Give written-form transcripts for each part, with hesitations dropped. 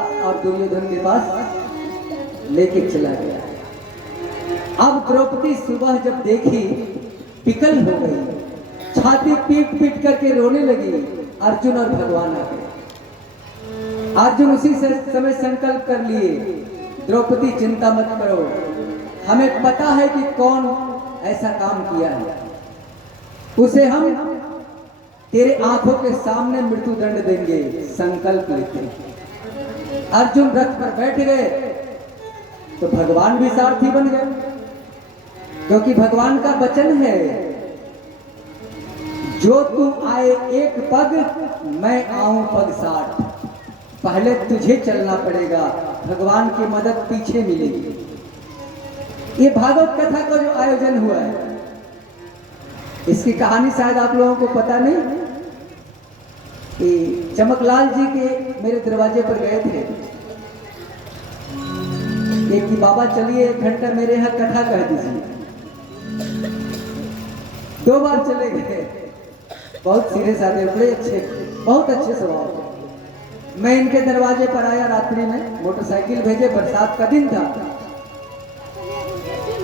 और दुर्योधन के पास लेके चला गया। अब द्रौपदी सुबह जब देखी पिकल हो गई, छाती पीट पीट करके रोने लगी। अर्जुन और भगवान आ गए। अर्जुन उसी समय संकल्प कर लिए, द्रौपदी चिंता मत करो, हमें पता है कि कौन ऐसा काम किया है, उसे हम तेरे आंखों के सामने मृत्यु दंड देंगे, संकल्प लेते हैं। अर्जुन रथ पर बैठ गए तो भगवान भी सारथी बन गए, क्योंकि भगवान का वचन है, जो तुम आए एक पग मैं आऊं पग 60। पहले तुझे चलना पड़ेगा, भगवान की मदद पीछे मिलेगी। ये भागवत कथा का जो आयोजन हुआ है, इसकी कहानी शायद आप लोगों को पता नहीं कि चमकलाल जी के मेरे दरवाजे पर गए थे कि बाबा चलिए 1 घंटा मेरे यहाँ कथा कह दीजिए। 2 बार चले गए, बहुत सीधे साधे, बड़े अच्छे, बहुत अच्छे स्वभाव। मैं इनके दरवाजे पर आया रात्रि में, मोटरसाइकिल भेजे, बरसात का दिन था।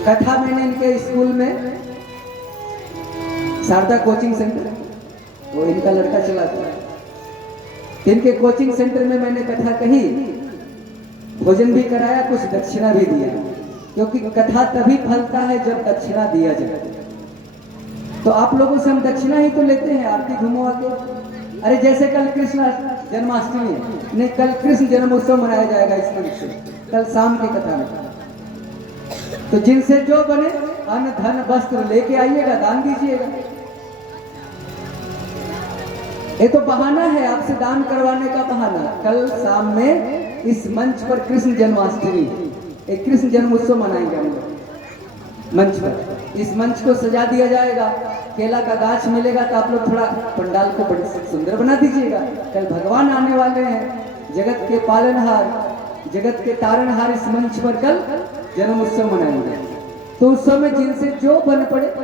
कथा मैंने इनके स्कूल में, शारदा कोचिंग सेंटर, वो इनका लड़का चलाता है, इनके कोचिंग सेंटर में मैंने कथा कही, भोजन भी कराया, कुछ दक्षिणा भी दिया, क्योंकि कथा तभी फलता है जब दक्षिणा दिया जाए। तो आप लोगों से हम दक्षिणा ही तो लेते हैं, आरती घुमवा के। अरे जैसे कल कृष्ण जन्माष्टमी नहीं, कल कृष्ण जन्मोत्सव मनाया जाएगा इस मंच से, कल शाम की कथा में। तो जिनसे जो बने अन्न धन वस्त्र लेके आइएगा, दान दीजिएगा। ये तो बहाना है, आपसे दान करवाने का बहाना। कल शाम में इस मंच पर कृष्ण जन्माष्टमी, एक कृष्ण जन्मोत्सव मनाएंगे हम लोग मंच पर। इस मंच को सजा दिया जाएगा, केला का गाछ मिलेगा, तो आप लोग थोड़ा पंडाल को बड़े सुंदर बना दीजिएगा। कल भगवान आने वाले हैं, जगत के पालनहार, जगत के तारणहार इस मंच पर कल जन्मोत्सव मनाएंगे। तो उस समय जिनसे जो बन पड़े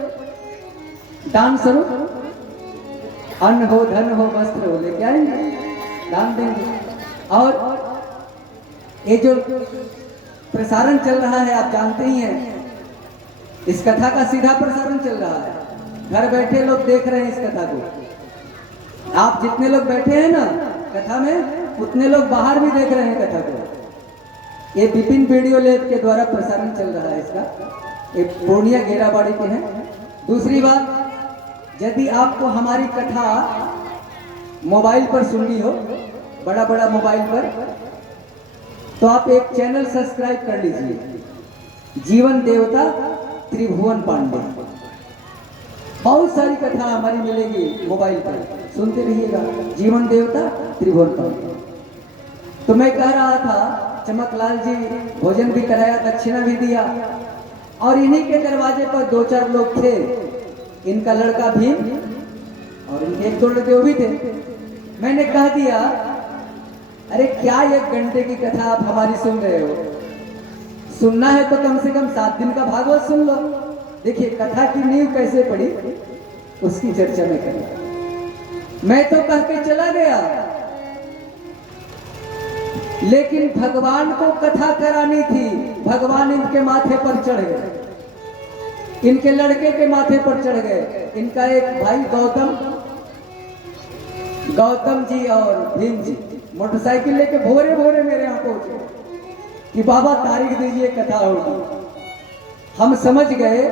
दान स्वरूप, अन्न हो, धन हो, वस्त्र हो, लेके आएंगे, दान देंगे। और ये जो प्रसारण चल रहा है, आप जानते ही हैं, इस कथा का सीधा प्रसारण चल रहा है। घर बैठे लोग देख रहे हैं इस कथा को। आप जितने लोग बैठे हैं ना कथा में, उतने लोग बाहर भी देख रहे हैं कथा को। ये विपिन वीडियो लैब के द्वारा प्रसारण चल रहा है इसका। ये पूर्णिया गेराबाड़ी के हैं। दूसरी बात, यदि आपको हमारी कथा मोबाइल पर सुननी हो, बड़ा बड़ा मोबाइल पर, तो आप एक चैनल सब्सक्राइब कर लीजिए, जीवन देवता त्रिभुवन पांडे। बहुत सारी कथा हमारी मिलेगी मोबाइल पर, सुनते रहिएगा, जीवन देवता त्रिभुवन पांडे। तो मैं कह रहा था, चमकलाल जी भोजन भी कराया, दक्षिणा भी दिया, और इन्हीं के दरवाजे पर 2-4 लोग थे, इनका लड़का भीम और इनके 1-2 लड़के वो भी थे। मैंने कह दिया, अरे क्या 1 घंटे की कथा आप हमारी सुन रहे हो? सुनना है तो कम से कम 7 दिन का भागवत सुन लो। देखिए कथा की नींव कैसे पड़ी, उसकी चर्चा में करें। मैं तो कह के चला गया, लेकिन भगवान को कथा करानी थी। भगवान इनके माथे पर चढ़ गए, इनके लड़के के माथे पर चढ़ गए। इनका एक भाई गौतम जी और भीम जी मोटरसाइकिल लेके भोरे भोरे मेरे यहाँ पहुंचे कि बाबा तारीख दीजिए, कथा होगी। हम समझ गए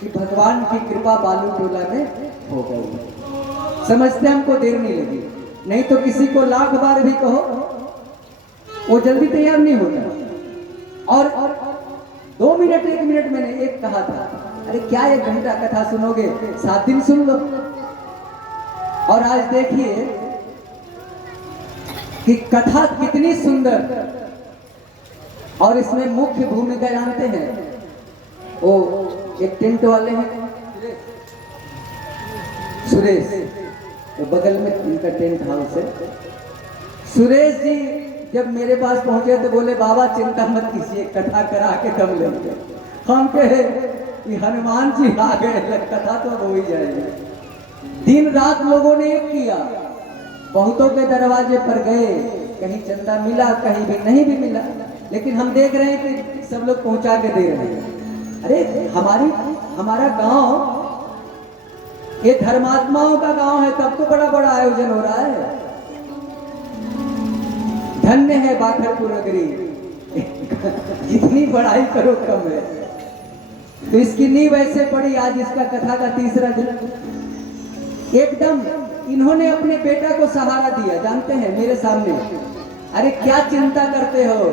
कि भगवान की कृपा बालू टोला में हो गई। समझते हमको देर नहीं लगी, नहीं तो किसी को लाख बार भी कहो वो जल्दी तैयार नहीं होता। और 2 मिनट 1 मिनट मैंने एक कहा था, अरे क्या 1 घंटा कथा सुनोगे, 7 दिन सुन लो। और आज देखिए कि कथा कितनी सुंदर, और इसमें मुख्य भूमिका जानते हैं, वो एक टेंट वाले हैं सुरेश, तो बगल में इनका टेंट हाउस है। सुरेश जी जब मेरे पास पहुंचे तो बोले, बाबा चिंता मत कीजिए, कथा करा के दम लेंगे। हम कहे कि हनुमान जी आ गए, कथा तो हो ही जाएगी। दिन रात लोगों ने एक किया, बहुतों के दरवाजे पर गए, कहीं चंदा मिला, कहीं भी नहीं भी मिला, लेकिन हम देख रहे हैं कि सब लोग पहुंचा के दे रहे हैं। अरे हमारा गांव ये धर्मात्माओं का गांव है, तब तो बड़ा बड़ा आयोजन हो रहा है। धन्य है बाखरपुर नगरी, जितनी बड़ाई करो कम है। तो इसकी नींव ऐसे पड़ी, आज इसका कथा का तीसरा दिन। एकदम इन्होंने अपने बेटा को सहारा दिया, जानते हैं मेरे सामने। अरे क्या चिंता करते हो,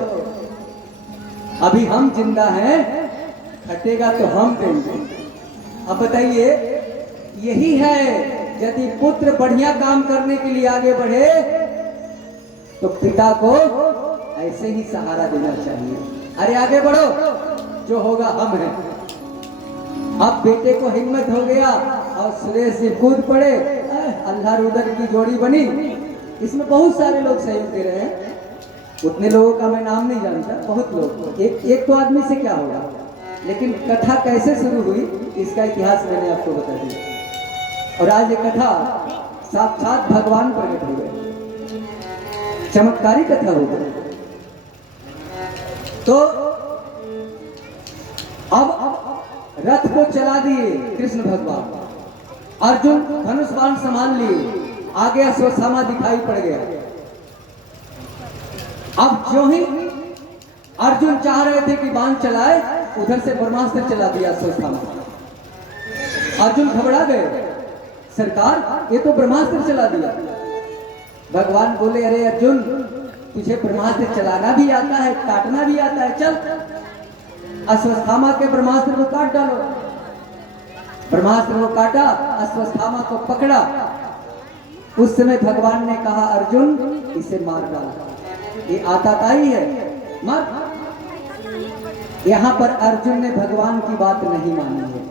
अभी हम जिंदा हैं, खटेगा तो हम देंगे। अब बताइए, यही है, यदि पुत्र बढ़िया काम करने के लिए आगे बढ़े तो पिता को ऐसे ही सहारा देना चाहिए। अरे आगे बढ़ो, जो होगा हम हैं। अब बेटे को हिम्मत हो गया और सुरेश जी कूद पड़े, अल्लाह रुदर की जोड़ी बनी। इसमें बहुत सारे लोग सहयोग दे रहे हैं, उतने लोगों का मैं नाम नहीं जानता, बहुत लोग। एक तो आदमी से क्या होगा, लेकिन कथा कैसे शुरू हुई इसका इतिहास मैंने आपको बता दिया। और आज ये कथा साक्षात भगवान प्रकट हो गए, चमत्कारी कथा हो गई। तो अब रथ को चला दिए कृष्ण भगवान, अर्जुन धनुष बाण संभाल लिए, आगे अश्वत्थामा दिखाई पड़ गया। अब जो ही अर्जुन चाह रहे थे कि बाण चलाए, उधर से ब्रह्मास्त्र चला दिया अश्वत्थामा। अर्जुन घबरा गए, सरकार ये तो ब्रह्मास्त्र चला दिया। भगवान बोले, अरे अर्जुन, तुझे ब्रह्मास्त्र चलाना भी आता है, काटना भी आता है, चल अश्वत्थामा के ब्रह्मास्त्र को काट डालो। ब्रह्मास्त्र को काटा, अश्वत्थामा को पकड़ा। उस समय भगवान ने कहा, अर्जुन इसे मार डाल, ये आताताई है, मार। यहां पर अर्जुन ने भगवान की बात नहीं मानी है।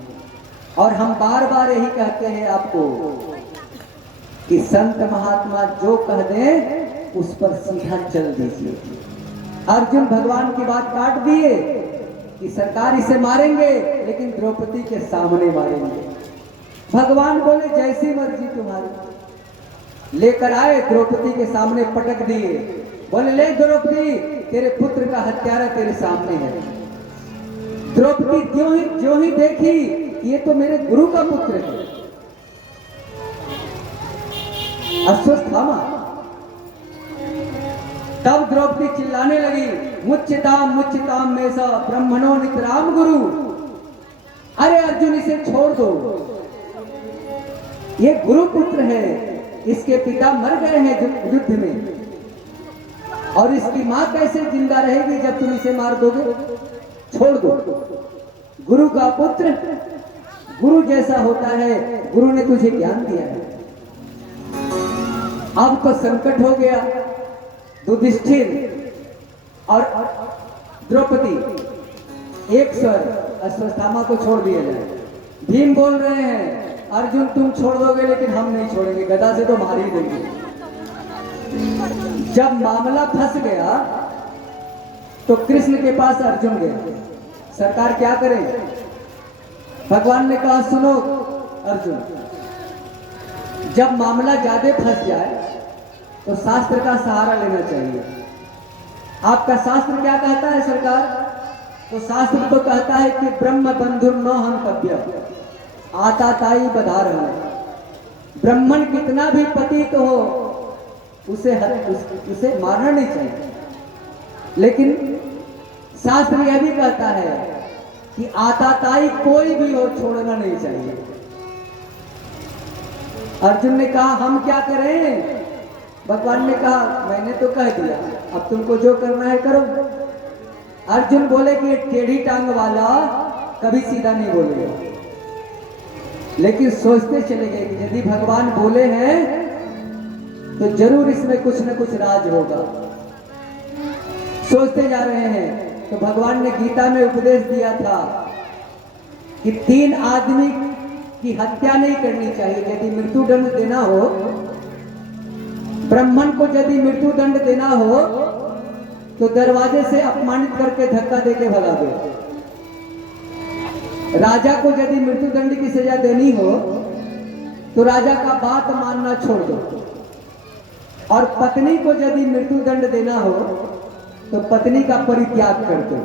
और हम बार बार यही कहते हैं आपको कि संत महात्मा जो कह दें उस पर सीधा चल दीजिए। अर्जुन भगवान की बात काट दिए कि सरकार इसे मारेंगे, लेकिन द्रौपदी के सामने मारेंगे। भगवान बोले, जैसी मर्जी तुम्हारी। लेकर आए, द्रौपदी के सामने पटक दिए। बोले, ले द्रौपदी, तेरे पुत्र का हत्यारा तेरे सामने है। द्रौपदी जो ही देखी, ये तो मेरे गुरु का पुत्र है अश्वत्थामा। तब द्रौपदी चिल्लाने लगी, मुच्यताम में सा ब्रह्मणो नितराम गुरु। अरे अर्जुन, इसे छोड़ दो, ये गुरु पुत्र है, इसके पिता मर गए हैं युद्ध में, और इसकी मां कैसे जिंदा रहेगी जब तुम इसे मार दोगे? छोड़ दो। गुरु का पुत्र गुरु जैसा होता है, गुरु ने तुझे ज्ञान दिया है। अब तो संकट हो गया। युधिष्ठिर और द्रौपदी एक स्वर, अश्वत्थामा को छोड़ दिया जाए। भीम बोल रहे हैं, अर्जुन तुम छोड़ दोगे, लेकिन हम नहीं छोड़ेंगे, गदा से तो मार ही देंगे। जब मामला फंस गया तो कृष्ण के पास अर्जुन गया, सरकार क्या करें? भगवान ने कहा, सुनो अर्जुन, जब मामला ज्यादा फंस जाए तो शास्त्र का सहारा लेना चाहिए। आपका शास्त्र क्या कहता है सरकार? तो शास्त्र तो कहता है कि ब्रह्म बंधुर न हंतव्य, आताताई बधार है। ब्राह्मण कितना भी पतित हो, उसे मारना नहीं चाहिए। लेकिन शास्त्र यह भी कहता है कि आताताई कोई भी हो, छोड़ना नहीं चाहिए। अर्जुन ने कहा, हम क्या करें? भगवान ने कहा, मैंने तो कह दिया, अब तुमको जो करना है करो। अर्जुन बोले कि टेढ़ी टांग वाला कभी सीधा नहीं बोलेगा, लेकिन सोचते चले गए कि यदि भगवान बोले हैं तो जरूर इसमें कुछ न कुछ राज होगा। सोचते जा रहे हैं तो भगवान ने गीता में उपदेश दिया था कि 3 आदमी की हत्या नहीं करनी चाहिए। यदि मृत्यु दंड देना हो, ब्राह्मण को यदि मृत्यु दंड देना हो तो दरवाजे से अपमानित करके धक्का देके भगा दो। राजा को यदि मृत्यु दंड की सजा देनी हो तो राजा का बात मानना छोड़ दो। और पत्नी को यदि मृत्यु दंड देना हो तो पत्नी का परित्याग कर दो।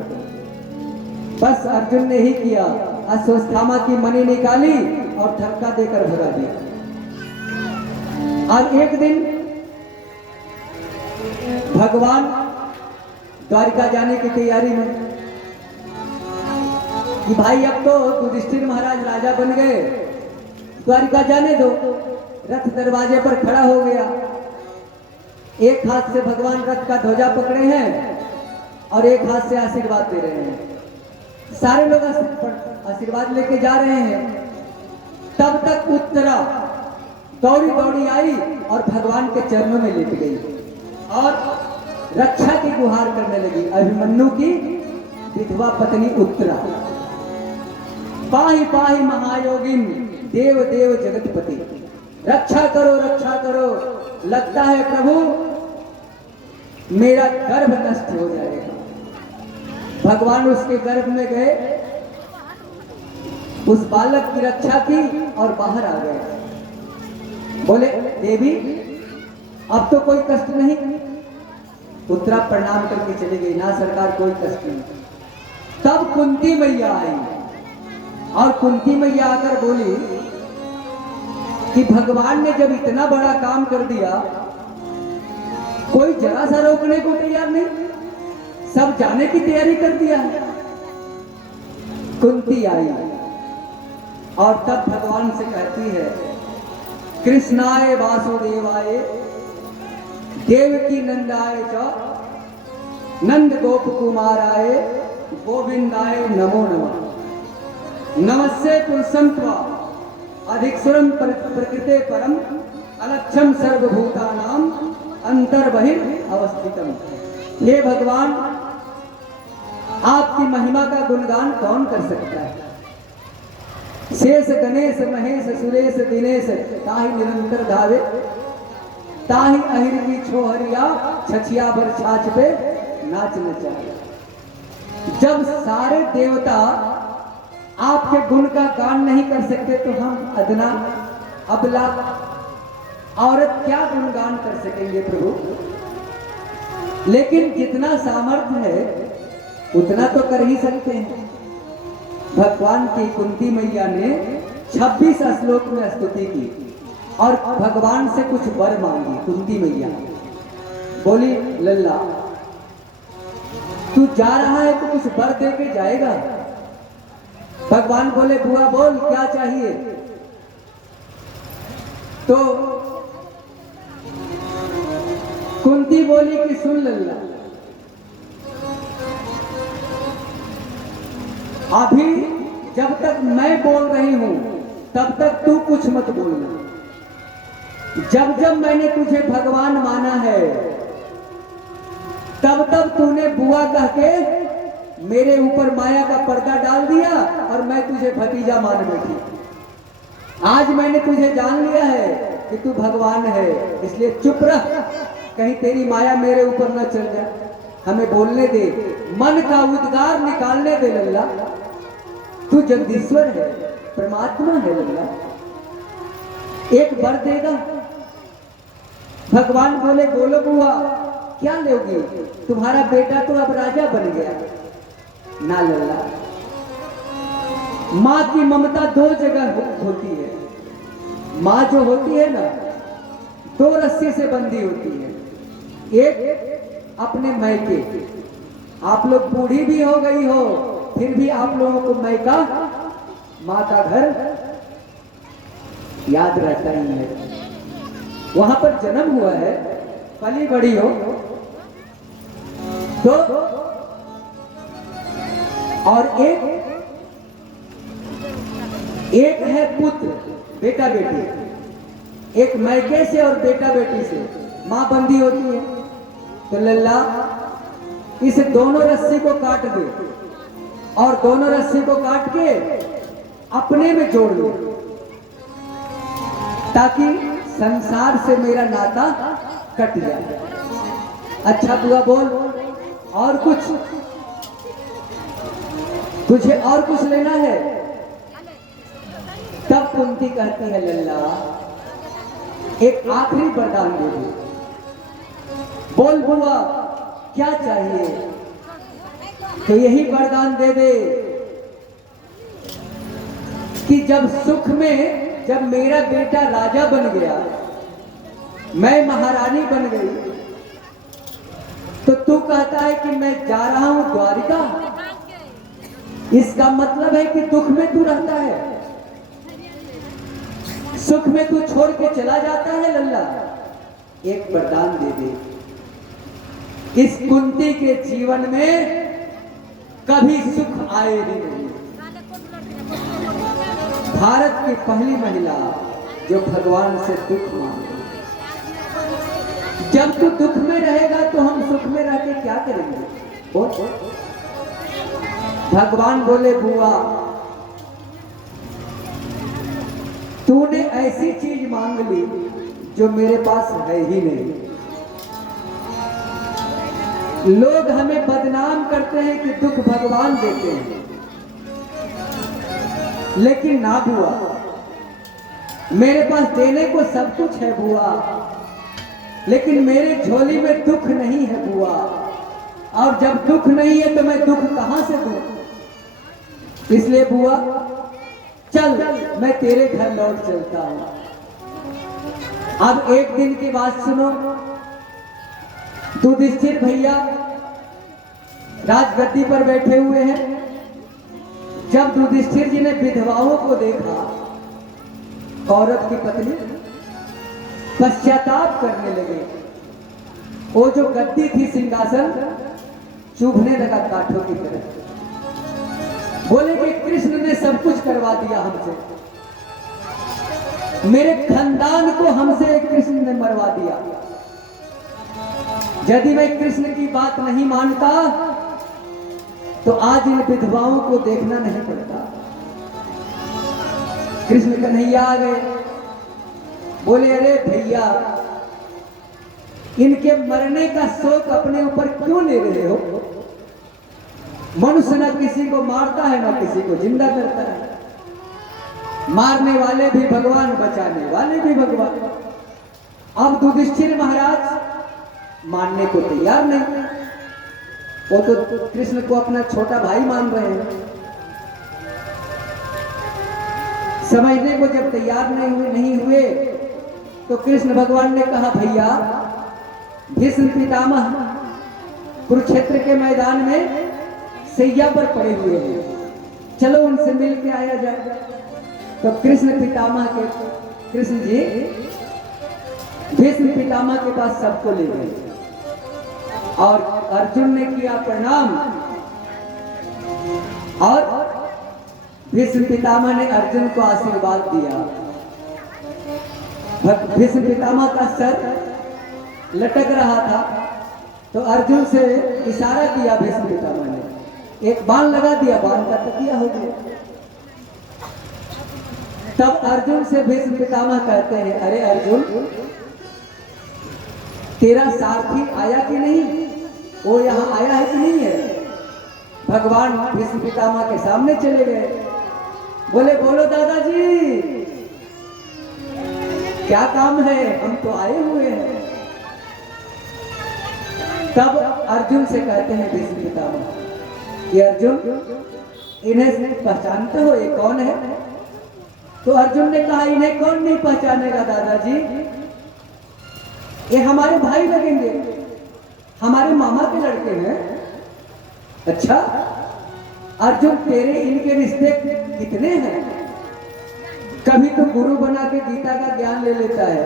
बस अर्जुन ने ही किया, अश्वत्थामा की मणि निकाली और धक्का देकर भगा दिया। अब एक दिन भगवान द्वारिका जाने की तैयारी में कि भाई अब तो युधिष्ठिर महाराज राजा बन गए, द्वारिका जाने दो। रथ दरवाजे पर खड़ा हो गया, एक हाथ से भगवान रथ का ध्वजा पकड़े हैं और एक हाथ से आशीर्वाद दे रहे हैं। सारे लोग आशीर्वाद लेके जा रहे हैं। तब तक उत्तरा दौड़ी दौड़ी आई और भगवान के चरणों में लेट गई और रक्षा की गुहार करने लगी। अभिमन्यु की विधवा पत्नी उत्तरा, पाहि पाहि महायोगिन देव देव जगतपति, रक्षा करो रक्षा करो, लगता है प्रभु मेरा गर्भ नष्ट हो जाएगा। भगवान उसके गर्भ में गए, उस बालक की रक्षा की और बाहर आ गए। बोले देवी अब तो कोई कष्ट नहीं। उत्तरा प्रणाम करके चली गई, ना सरकार कोई कष्ट नहीं। तब कुंती मैया आई और कुंती मैया आकर बोली कि भगवान ने जब इतना बड़ा काम कर दिया, कोई जरा सा रोकने को तैयार नहीं, सब जाने की तैयारी कर दिया है। कुंती आई और तब भगवान से कहती है, कृष्णाय वासुदेवाय देवकी नंदाय च नंद गोप कुमाराय गोविंदाय नमो नमः। नमस्ते पुरुषं त्वा अधिकसुरं प्रकृते परम अलक्षम सर्वभूतानां अंतर्बहिर अवस्थितम। हे भगवान, आपकी महिमा का गुणगान कौन कर सकता है। शेष गणेश महेश सुरेश दिनेश ताहि निरंतर धावे, ताहि अहिर की छोहरिया छछिया भर छाछ पे नाच नचाए। जब सारे देवता आपके गुण का गान नहीं कर सकते तो हम अदना अबला औरत क्या गुणगान कर सकेंगे प्रभु। लेकिन जितना सामर्थ्य है उतना तो कर ही सकते हैं। भगवान की कुंती मैया ने 26 श्लोक में स्तुति की और भगवान से कुछ वर मांगी। कुंती मैया बोली, लल्ला तू जा रहा है तो कुछ वर दे के जाएगा। भगवान बोले, बुआ बोल क्या चाहिए। तो कुंती बोली कि सुन लल्ला, अभी जब तक मैं बोल रही हूं तब तक तू कुछ मत बोलना। जब जब मैंने तुझे भगवान माना है तब तब तूने बुआ कह के मेरे ऊपर माया का पर्दा डाल दिया और मैं तुझे भतीजा मान बैठी। आज मैंने तुझे जान लिया है कि तू भगवान है, इसलिए चुप रह, कहीं तेरी माया मेरे ऊपर न चल जाए। हमें बोलने दे, मन का उद्गार निकालने दे लल्ला। तू जगदीश्वर है, परमात्मा है लल्ला, एक वर देगा। भगवान बोले, बोलो बुआ क्या लोगी, तुम्हारा बेटा तो अब राजा बन गया। ना लल्ला, माँ की ममता दो जगह होती है। माँ जो होती है ना, दो रस्सी से बंधी होती है। एक अपने मैके, आप लोग बूढ़ी भी हो गई हो फिर भी आप लोगों को मैका माँ का घर याद रहता ही है, वहां पर जन्म हुआ है, पली बड़ी हो तो। और एक है पुत्र, बेटा बेटी। एक मैके से और बेटा बेटी से मां बंधी होती है। तो लल्ला इस दोनों रस्सी को काट दे और दोनों रस्सी को काट के अपने में जोड़ लो, ताकि संसार से मेरा नाता कट जाए। अच्छा बुआ बोल, और कुछ तुझे और कुछ लेना है। तब कुंती कहती है, लल्ला एक आखिरी वरदान दे दो। बोल बुआ क्या चाहिए, तो यही वरदान दे दे कि जब सुख में, जब मेरा बेटा राजा बन गया, मैं महारानी बन गई, तो तू कहता है कि मैं जा रहा हूं द्वारिका, इसका मतलब है कि दुख में तू रहता है, सुख में तू छोड़ के चला जाता है लल्ला। एक वरदान दे दे, इस कुंती के जीवन में कभी सुख आए ही नहीं। भारत की पहली महिला जो भगवान से दुख मांगी। जब तू दुख में रहेगा तो हम सुख में रह के क्या करेंगे? बोल। भगवान बोले बुआ तूने ऐसी चीज मांग ली जो मेरे पास है ही नहीं। लोग हमें बदनाम करते हैं कि दुख भगवान देते हैं, लेकिन ना बुआ, मेरे पास देने को सब कुछ है बुआ, लेकिन मेरे झोली में दुख नहीं है बुआ, और जब दुख नहीं है तो मैं दुख कहां से दूं? इसलिए बुआ चल मैं तेरे घर लौट चलता हूं। अब एक दिन की बात सुनो, युधिष्ठिर भैया राजगद्दी पर बैठे हुए हैं। जब युधिष्ठिर जी ने विधवाओं को देखा, औरत की पत्नी पश्चाताप करने लगे। वो जो गद्दी थी सिंहासन चुभने लगा काठों की तरह। बोले कि कृष्ण ने सब कुछ करवा दिया हमसे, मेरे खानदान को हमसे कृष्ण ने मरवा दिया। यदि मैं कृष्ण की बात नहीं मानता तो आज इन विधवाओं को देखना नहीं पड़ता। कृष्ण कन्हैया आ गए, बोले अरे भैया इनके मरने का शोक अपने ऊपर क्यों ले रहे हो? मनुष्य न किसी को मारता है न किसी को जिंदा करता है। मारने वाले भी भगवान, बचाने वाले भी भगवान। अब युधिष्ठिर महाराज मानने को तैयार नहीं, वो तो कृष्ण को अपना छोटा भाई मान रहे हैं। समझने को जब तैयार नहीं हुए तो कृष्ण भगवान ने कहा भैया भीष्म पितामह कुरुक्षेत्र के मैदान में सैया पर पड़े हुए हैं, चलो उनसे मिल के आया जाए। तो कृष्ण जी भीष्म पितामह के पास सबको ले गए और अर्जुन ने किया प्रणाम, और भीष्म पितामह ने अर्जुन को आशीर्वाद दिया। भीष्म पितामह का सर लटक रहा था तो अर्जुन से इशारा किया भीष्म पितामह ने, एक बाण लगा दिया, बाण का तकिया हो गया। तब अर्जुन से भीष्म पितामह कहते हैं अरे अर्जुन तेरा सारथी आया कि नहीं? वो यहाँ आया है कि नहीं है? भगवान भीष्म पितामह के सामने चले गए, बोले बोलो दादाजी क्या काम है, हम तो आए हुए हैं। तब अर्जुन से कहते हैं भीष्म पितामह कि अर्जुन इन्हें पहचानते हो, ये कौन है? तो अर्जुन ने कहा इन्हें कौन नहीं पहचानेगा दादाजी, ये हमारे भाई लगेंगे, हमारे मामा के लड़के हैं। अच्छा अर्जुन तेरे इनके रिश्ते कितने हैं? कभी तो गुरु बना के गीता का ज्ञान ले लेता है,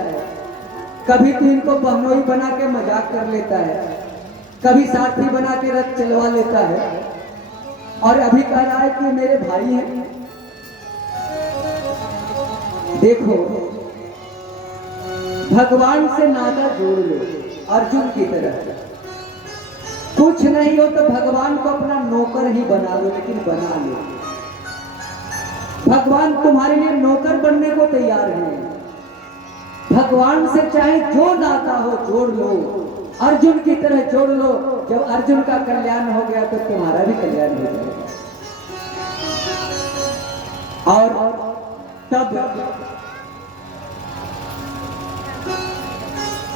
कभी तो इनको बहनोई बना के मजाक कर लेता है, कभी साथी बना के रथ चलवा लेता है, और अभी कह रहा है कि मेरे भाई हैं। देखो भगवान से नाता जोड़ लो अर्जुन की तरह। कुछ नहीं हो तो भगवान को अपना नौकर ही बना लो, लेकिन बना लो। भगवान तुम्हारे लिए नौकर बनने को तैयार है। भगवान से चाहे जो नाता हो जोड़ लो, अर्जुन की तरह जोड़ लो। जब अर्जुन का कल्याण हो गया तो तुम्हारा भी कल्याण हो जाएगा। और तब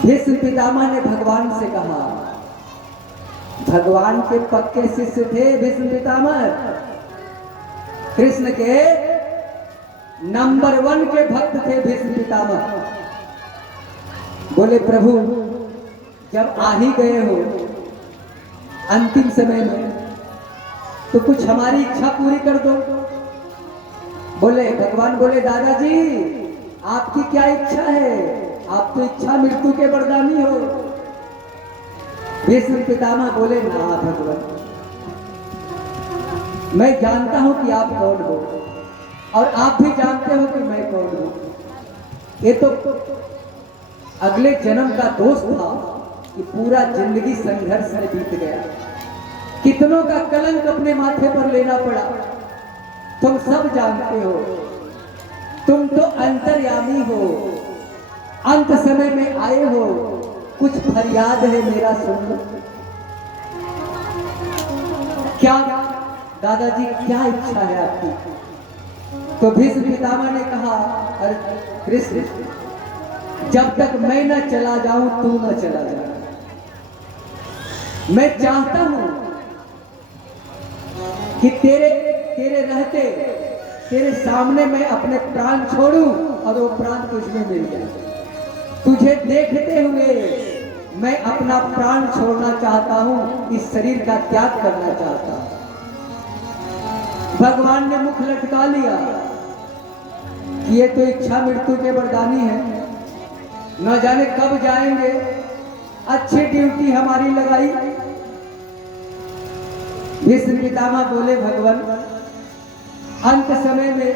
भीष्म पितामह ने भगवान से कहा, भगवान के पक्के शिष्य थे भीष्म पितामह, कृष्ण के नंबर 1 के भक्त थे भीष्म पितामह। बोले प्रभु जब आ ही गए हो अंतिम समय में तो कुछ हमारी इच्छा पूरी कर दो। बोले भगवान बोले दादाजी आपकी क्या इच्छा है, आप तो इच्छा मृत्यु के वरदानी हो। भीष्म पितामह बोले ना भगवान, मैं जानता हूं कि आप कौन हो और आप भी जानते हो कि मैं कौन हूं। ये तो अगले जन्म का दोष था कि पूरा जिंदगी संघर्ष में बीत गया, कितनों का कलंक अपने माथे पर लेना पड़ा। तुम सब जानते हो, तुम तो अंतर्यामी हो, अंत समय में आए हो, कुछ फरियाद है मेरा सुन लो। क्या दादाजी क्या इच्छा है आपकी? तो भीष्म पितामह ने कहा, अरे कृष्ण जब तक मैं न चला जाऊं तू न चला जा। मैं चाहता हूं कि तेरे रहते तेरे सामने मैं अपने प्राण छोड़ूं और वो प्राण तुझमें मिल जाए। तुझे देखते हुए मैं अपना प्राण छोड़ना चाहता हूं, इस शरीर का त्याग करना चाहता हूं। भगवान ने मुख लटका लिया कि ये तो इच्छा मृत्यु के वरदानी है, न जाने कब जाएंगे। अच्छी ड्यूटी हमारी लगाई। भीष्म पितामह बोले भगवान अंत समय में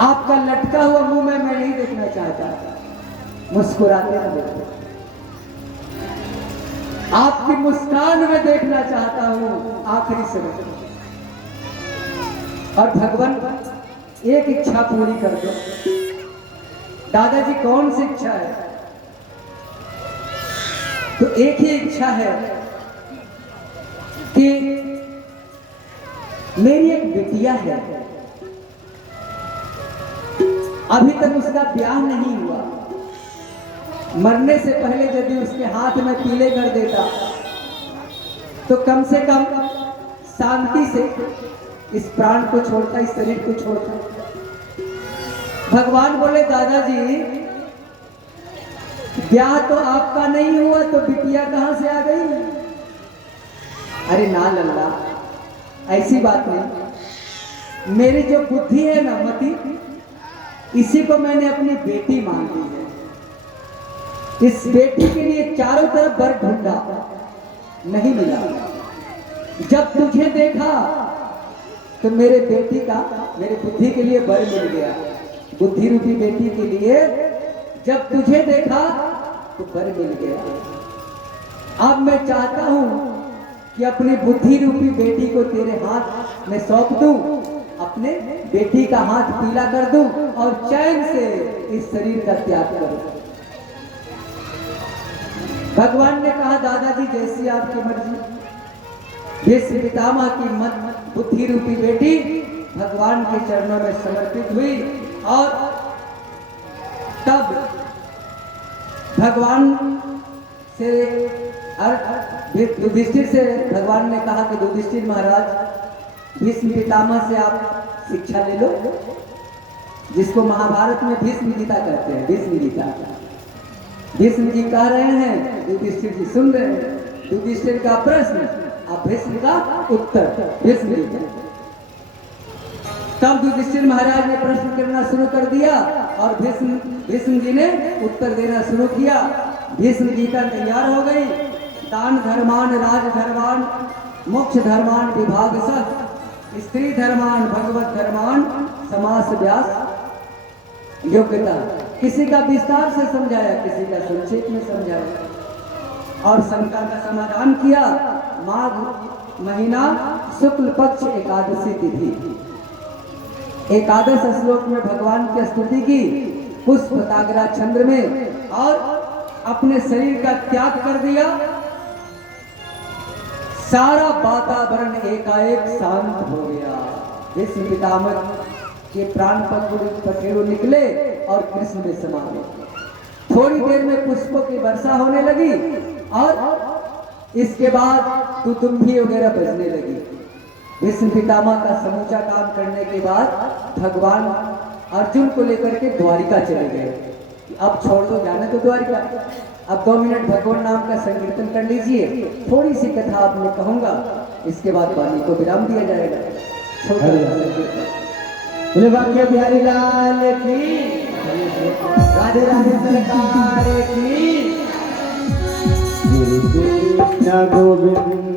आपका लटका हुआ मुंह में मैं नहीं देखना चाहता, मुस्कुराते न देखो, आपकी मुस्कान में देखना चाहता हूं आखिरी समय। और भगवान एक इच्छा पूरी कर दो। दादाजी कौन सी इच्छा है? तो एक ही इच्छा है कि मेरी एक बिटिया है, अभी तक उसका ब्याह नहीं हुआ। मरने से पहले यदि उसके हाथ में पीले कर देता तो कम से कम शांति से इस प्राण को छोड़ता, इस शरीर को छोड़ता। भगवान बोले दादाजी ब्याह तो आपका नहीं हुआ तो बिटिया कहां से आ गई? अरे ना लल्ला, ऐसी बात नहीं। मेरी जो बुद्धि है ना मति, इसी को मैंने अपनी बेटी मान ली है। इस बेटी के लिए चारों तरफ वर ढूंढा, नहीं मिला। जब तुझे देखा तो मेरे बेटी का, मेरे बुद्धि के लिए वर मिल गया। बुद्धि रूपी बेटी के लिए जब तुझे देखा तो वर मिल गया। अब मैं चाहता हूं कि अपनी बुद्धि रूपी बेटी को तेरे हाथ में सौंप दूं, अपने बेटी का हाथ पीला कर दूं और चैन से इस शरीर का त्याग करूं। भगवान ने कहा दादाजी जैसी आपकी मर्जी। भीष्म पितामह की बुद्धि रूपी बेटी भगवान के चरणों में समर्पित हुई और तब भगवान से युधिष्ठिर से भगवान ने कहा कि युधिष्ठिर महाराज भीष्म पितामह से आप शिक्षा ले लो, जिसको महाभारत में भीष्म गीता कहते हैं। भीष्म गीता भीष्म जी कह रहे हैं, युधिष्ठिर जी सुन रहे हैं। युधिष्ठिर का प्रश्न और भीष्म का उत्तर, भीष्म गीता। तब युधिष्ठिर महाराज ने प्रश्न करना शुरू कर दिया और भीष्म जी ने उत्तर देना शुरू किया। भीष्म गीता तैयार हो गई। दान धर्मान राज धर्मान मोक्ष धर्मान विभाग सह स्त्री धर्मान भगवत धर्मान समास व्यास योग्यता। किसी का विस्तार से समझाया, किसी का संक्षेप में समझाया और शंका का समाधान किया। माघ महीना शुक्ल पक्ष एकादशी तिथि, एकादश श्लोक में भगवान की स्तुति की, पुष्पताग्रा चंद्र में, और अपने शरीर का त्याग कर दिया। सारा वातावरण एकाएक शांत हो गया। भीष्म पितामह के प्राण पखेरु निकले और कृष्ण में समा गए। थोड़ी देर में पुष्पों की वर्षा होने लगी और इसके बाद तुतुम्बी वगैरह बजने लगी। भीष्म पितामह का समूचा काम करने के बाद भगवान अर्जुन को लेकर के द्वारिका चले गए। अब छोड़ दो, जाने तो द्वारिका। अब 2 मिनट भगवान नाम का संकीर्तन कर लीजिए, थोड़ी सी कथा आपने कहूंगा, इसके बाद वाणी को विराम दिया जाएगा। छोटा बोले वाक्य बिहारी लाल की, राधे राधे सरकार की। कृष्ण गोविंद